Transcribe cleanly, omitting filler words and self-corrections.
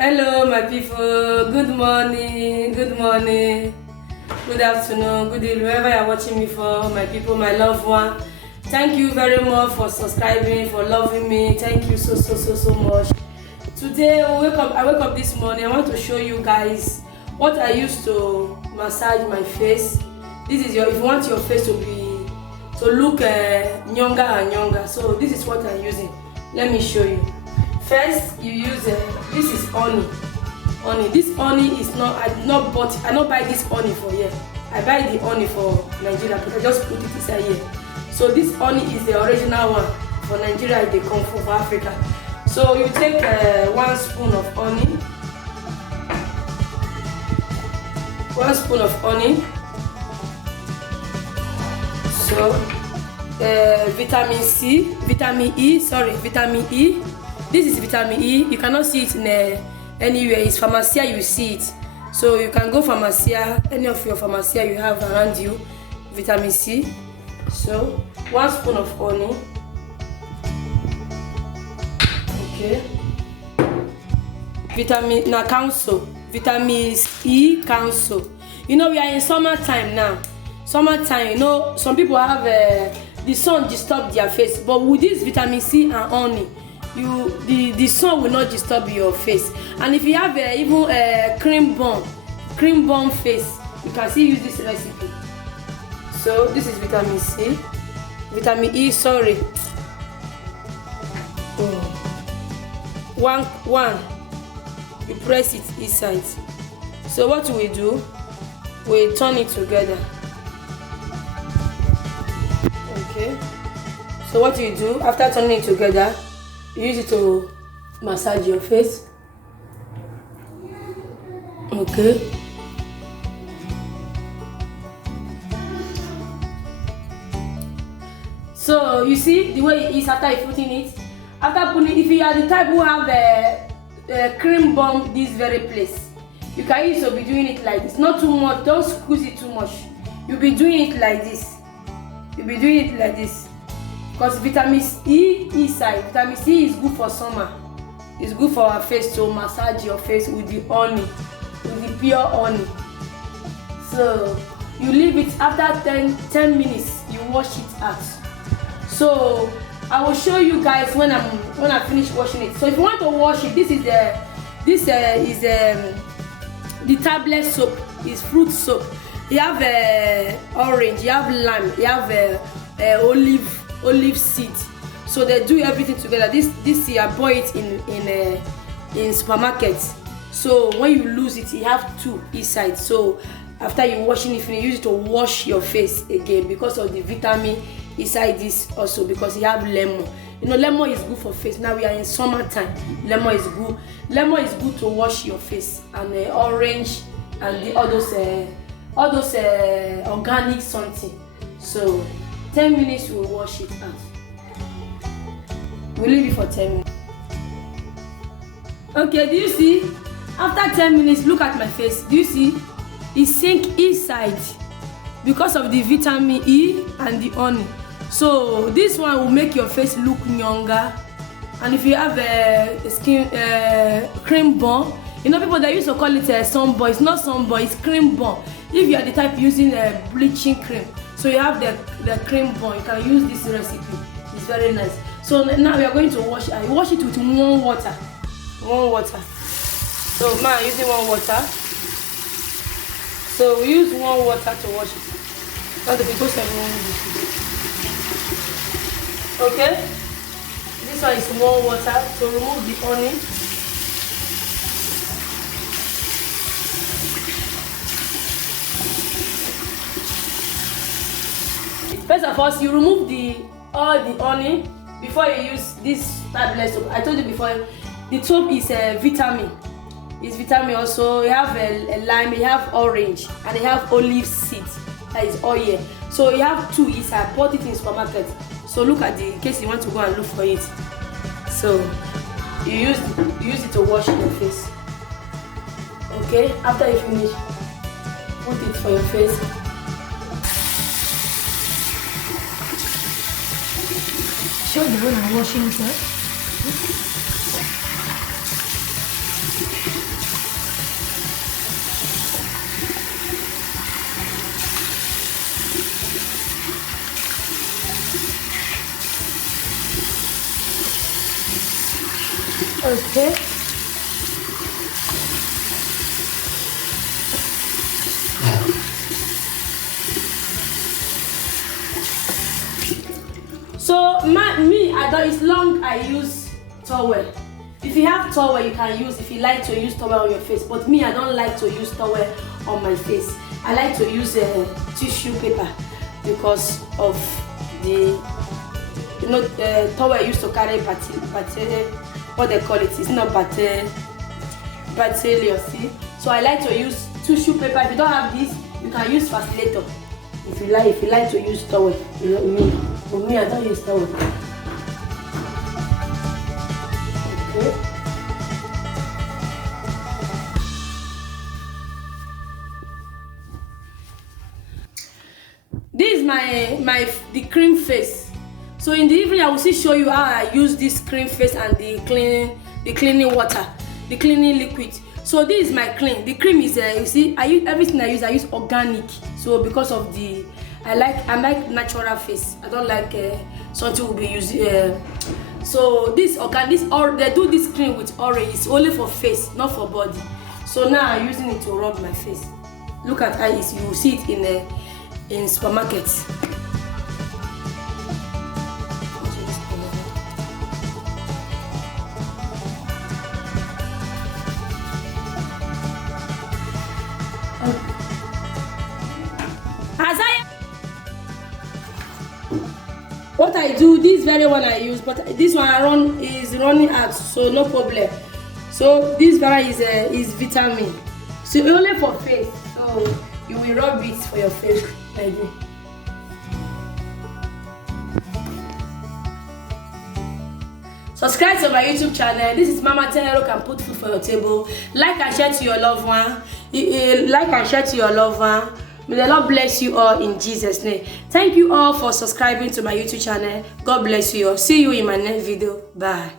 Hello, my people. Good morning, good afternoon, good evening, wherever you're watching me for, my people, my loved one. Thank you very much for subscribing, for loving me. Thank you so much. Today, I wake up this morning. I want to show you guys what I used to massage my face. This is if you want your face to look younger and younger. So this is what I'm using. Let me show you. First, you use this is honey. This honey is not I not buy this honey for here. I buy the honey for Nigeria because I just put it inside here. So this honey is the original one for Nigeria. They come from Africa. So you take 1 spoon of honey. 1 spoon of honey. So vitamin E. This is vitamin E. You cannot see it in anywhere. It's Pharmacia you see it. So you can go Pharmacia, any of your Pharmacia you have around you. Vitamin C. So 1 spoon of honey. Okay. Vitamin E council. You know we are in summertime now. Summertime, you know, some people have the sun disturb their face, but with this vitamin C and honey, the sun will not disturb your face. And if you have even cream bun face, you can still use this recipe. So this is vitamin C, vitamin E. Sorry, one. You press it inside. So what we do, we turn it together. Okay. So what you do after turning it together, you use it to massage your face. Okay. So you see the way it is after you putting it. After putting it, if you are the type who have a cream bomb this very place, you can use to be doing it like this. Not too much. Don't squeeze it too much. You'll be doing it like this. Because vitamin E inside. Vitamin C is good for summer. It's good for our face to massage your face with the honey, with the pure honey. So you leave it after 10 minutes. You wash it out. So I will show you guys when I finish washing it. So if you want to wash it, this is the tablet soap. Is fruit soap. You have orange, you have lime, you have olive seed. So they do everything together. This I buy it in supermarkets. So when you lose it, you have 2 inside. So after you washing it, you use it to wash your face again because of the vitamin inside this also, because you have lemon. You know, lemon is good for face. Now we are in summertime. Lemon is good. Lemon is good to wash your face, and orange and all those organic something. So 10 minutes we'll wash it out. We'll leave it for 10 minutes. Okay, do you see? After 10 minutes, look at my face. Do you see? It sink inside because of the vitamin E and the honey. So this one will make your face look younger. And if you have a skin cream bun, you know people that used to call it sunburn. It's not sunburn, it's cream bun. If you are the type using bleaching cream, so you have the cream bun, you can use this recipe. It's very nice. So now we are going to wash it. I wash it with warm water. So now I'm using warm water. So we use warm water to wash it. Okay. This one is warm water to remove the honey. First of all, you remove all the honey before you use this tablet soap. I told you before, the soap is vitamin. It's vitamin also. You have a lime, you have orange, and you have olive seed. That is oil. So you have 2 inside. I bought it in supermarket. So look at in case you want to go and look for it. So you use it to wash your face. Okay. After you finish, put it for your face. Show them when I'm washing it. Okay. So it's long I use towel. If you have towel, you can use. If you like to use towel on your face, but me, I don't like to use towel on my face. I like to use tissue paper because of the towel I used to carry what they call it. It's not bacteria, see. So I like to use tissue paper. If you don't have this, you can use facilitator. If you like to use towel, for me, I don't use towel. Okay. This is the cream face. So in the evening, I will still show you how I use this cream face and the cleaning water, the cleaning liquid. So this is my clean. The cream is you see, everything I use organic. So because of I like natural face. I don't like something will be used. So they do this cream with orange. It's only for face, not for body. So now I'm using it to rub my face. Look at how it is. You will see it in supermarkets. What I do, this very one I use, but this one is running out, so no problem. So this one is vitamin, so only for face. So you will rub it for your face like this. Subscribe to my YouTube channel. This is Mama Tenero can put food for your table. Like and share to your loved one. May the Lord bless you all in Jesus' name. Thank you all for subscribing to my YouTube channel. God bless you all. See you in my next video. Bye.